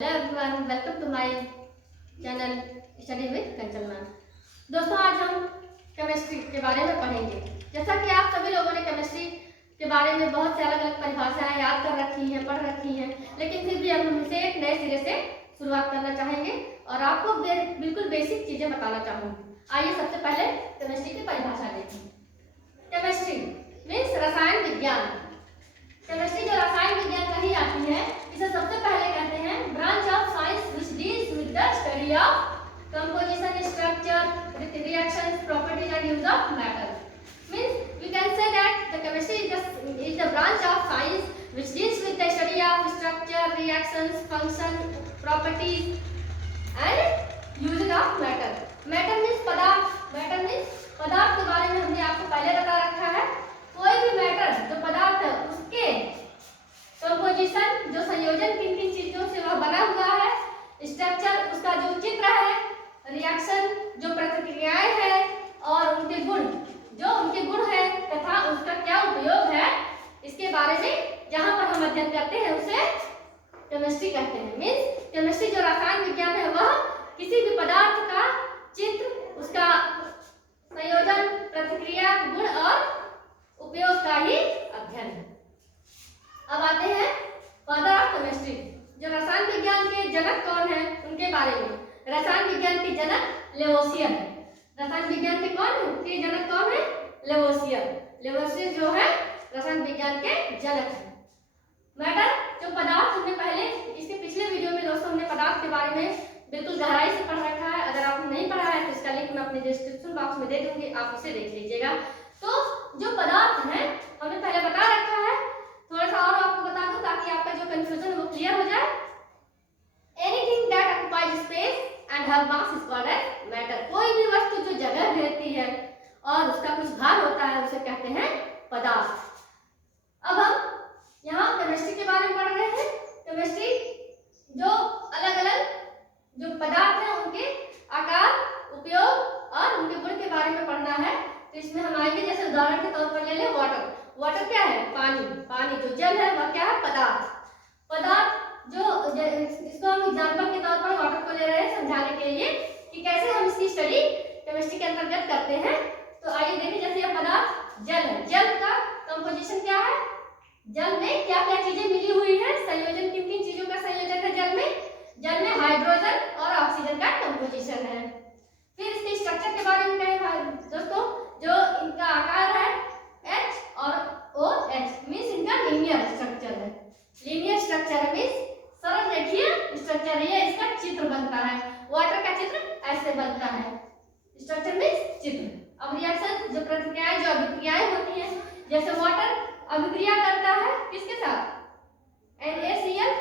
Hello everyone, welcome to my channel study with Kanchan ma'am. दोस्तों, आज हम केमिस्ट्री के बारे में पढ़ेंगे। जैसा कि आप सभी लोगों ने केमिस्ट्री के बारे में बहुत से अलग अलग परिभाषाएं याद कर रखी हैं, पढ़ रखी हैं, लेकिन फिर भी हम इसे एक नए सिरे से शुरुआत करना चाहेंगे और आपको बिल्कुल बेसिक चीज़ें बताना चाहूँगी। आइए सबसे पहले केमिस्ट्री की परिभाषा देखें। केमिस्ट्री मीन्स रसायन विज्ञान। केमिस्ट्री जो रसायन विज्ञान कही जाती है, इसे सबसे पहले कहते हैं branch of science which deals with the study of composition, structure, reactions, properties and use of matter. Means we can say that the chemistry is the branch of science which deals with the study of structure, reactions, function, properties and usage of matter. Matter means पदार्थ। matter means पदार्थ के बारे में हमने आपको पहले बता रखा है। कोई भी मैटर जो पदार्थ है उसके कंपोजिशन, जो संयोजन किन किन चीजों से वह बना हुआ है, स्ट्रक्चर उसका जो चित्र है, रिएक्शन जो प्रतिक्रियाएं हैं और उनके गुण है तथा उसका क्या उपयोग है, इसके बारे में जहां पर हम अध्ययन करते हैं उसे केमिस्ट्री कहते हैं। मीन्स केमिस्ट्री जो रसायन विज्ञान है वह किसी भी पदार्थ का चित्र, उसका संयोजन, प्रतिक्रिया, गुण और उपयोग का ही अध्ययन है। अब आते हैं फादर ऑफ केमिस्ट्री। जो रसायन विज्ञान के जनक कौन है उनके बारे में। रसायन विज्ञान के जनक लेवोसियर है। रसायन विज्ञान के जनक कौन है? लेवोसियर। लेवोसियर जो है रसायन विज्ञान के जनक है। मैटर जो पदार्थ, हमने पहले इसके पिछले वीडियो में दोस्तों हमने पदार्थ के बारे में बिल्कुल गहराई से पढ़ रखा है। अगर आपने नहीं पढ़ा है तो इसका लिंक मैं अपने डिस्क्रिप्शन बॉक्स में दे दूंगी, आप उसे देख लीजिएगा। तो जो पदार्थ है हमने पहले बता रखा है, थोड़ा सा और आपको बता दूं ताकि आपका जो कंफ्यूजन है वो क्लियर हो जाए। Anything that occupies space and have mass is called as matter. कोई भी वस्तु जो जगह घेरती है और उसका कुछ भार होता है उसे कहते हैं पदार्थ। अब हम यहाँ केमिस्ट्री के बारे में पढ़ रहे हैं। केमिस्ट्री जो अलग अलग जो पदार्थ है उनके आकार, उपयोग और उनके गुण के बारे में पढ़ना है। तो इसमें हम आएंगे, जैसे उदाहरण के तौर पर ले लें वाटर। वाटर क्या है? पानी। पानी जो जल है वह क्या है? पदार्थ। पदार्थ जो इसको हम एग्जांपल के तौर पर वाटर को ले रहे हैं समझाने के लिए कि कैसे हम इसकी स्टडी केमिस्ट्री के अंतर्गत करते हैं। तो आइए देखिए, जैसे यह पदार्थ जल है, जल का कंपोजिशन क्या है? जल में क्या क्या चीजें मिली हुई है, संयोजन किन किन चीजों का संयोजन है जल में? जल में हाइड्रोजन और ऑक्सीजन का कंपोजिशन है। फिर इसके स्ट्रक्चर के बारे में कहें दोस्तों, जो इनका आकार है H और OH, मींस इनका लीनियर स्ट्रक्चर है। लीनियर स्ट्रक्चर मींस सरल रेखीय स्ट्रक्चर है। ये इसका चित्र बनता है। वाटर का चित्र ऐसे बनता है। स्ट्रक्चर मींस चित्र। अब रिएक्शन जो प्रतिक्रियाएं, जो अभिक्रियाएं होती हैं, जैसे वाटर अभिक्रिया करता है किसके साथ? NaCl।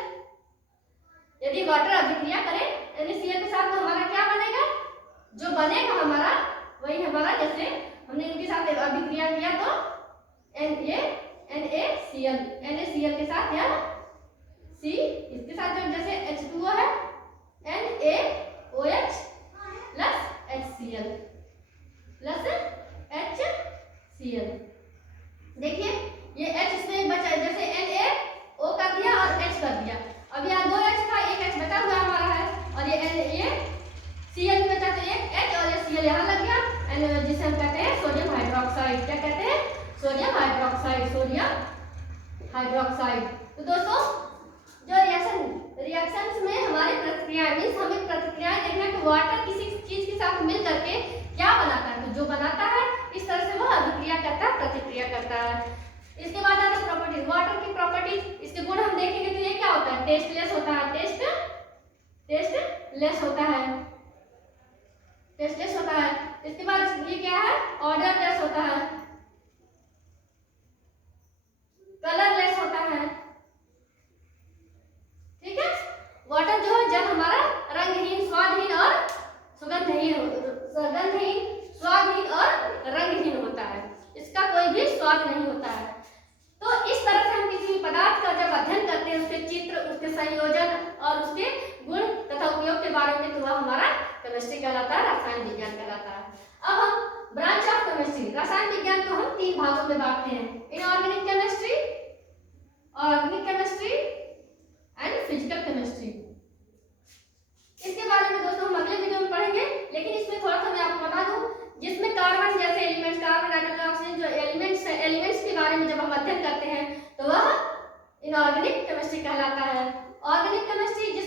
यदि वाटर अभिक्रिया करे NaCl के साथ तो हमारा क्या बनेगा? जो बनेगा हमारा वही हमारा, जैसे हमने इनके साथ अभिक्रिया किया तो NaCl के साथ या C, इसके साथ जो जैसे H2O है NaOH plus HCl plus HCl। देखिए ये H इसमें बचा, जैसे NaO कर दिया और H कर दिया। अब यहाँ 2 H था, 1 H बचा हुआ हमारा है और ये Cl भी बचा, तो एक H और ये Cl यहाँ लग गया, जिसे हम कहते हैं सोडियम हाइड्रोक्साइड। क्या कहते हैं? Sodium hydroxide. Sodium hydroxide. तो दोस्तों जो रिएक्शंस में हमारे प्रतिक्रियाएं, मींस हमें प्रतिक्रियाएं देखना कि वाटर किसी चीज के साथ मिल करके क्या बनाता है। तो जो बनाता है इस तरह से वह अभिक्रिया करता है, प्रतिक्रिया करता है। इसके बाद आता है प्रॉपर्टीज। वाटर की प्रॉपर्टीज, इसके गुण हम देखेंगे तो ये क्या होता है? टेस्टलेस होता है। टेस्टलेस होता है। टेस्टलेस होता है। इसके बाद ये क्या है? ऑर्डरलेस होता है। कलरलेस होता है। ठीक है। वाटर जो है, जल हमारा रंगहीन, स्वादहीन और सुगंधहीन, स्वादहीन और रंगहीन होता है। इसका कोई भी स्वाद नहीं होता है। तो इस तरह से हम किसी भी पदार्थ का जब अध्ययन करते हैं, उसके चित्र, उसके संयोजन और उसके गुण तथा उपयोग के बारे में, तो वह हमारा केमिस्ट्री कहलाता है, रसायन विज्ञान कहलाता है। अब हम ब्रांच ऑफ केमिस्ट्री, रसायन विज्ञान को हम 3 भागों में बांटते हैं। Inorganic chemistry, organic chemistry and physical chemistry.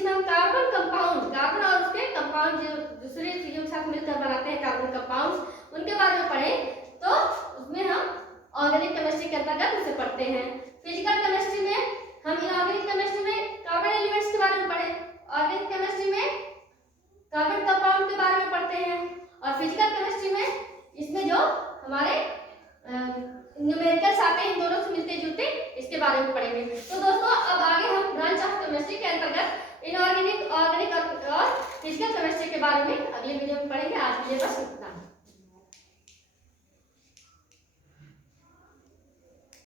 जिसमें हम कार्बन और उसके कंपाउंड जो दूसरे चीजों के साथ मिलकर बनाते हैं कार्बन कंपाउंड्स, उनके बारे में पढ़े तो उसमें हम ऑर्गेनिक केमिस्ट्री के अंतर्गत उसे पढ़ते हैं। फिजिकल केमिस्ट्री में हम इनऑर्गेनिक केमिस्ट्री में कार्बन एलिमेंट्स के बारे में पढ़े, ऑर्गेनिक केमिस्ट्री में कार्बन कंपाउंड के बारे में पढ़ते हैं और फिजिकल केमिस्ट्री में इसमें जो हमारे न्यूमेरिकल्स आते हैं इन दोनों से मिलते जुलते इसके बारे में पढ़ेंगे। तो दोस्तों अब आगे हम ब्रांच ऑफ केमिस्ट्री के अंतर्गत इनऑर्गेनिक, ऑर्गेनिक और फिजिकल केमिस्ट्री के बारे में अगले वीडियो में पढ़ेंगे। आज के लिए बस इतना।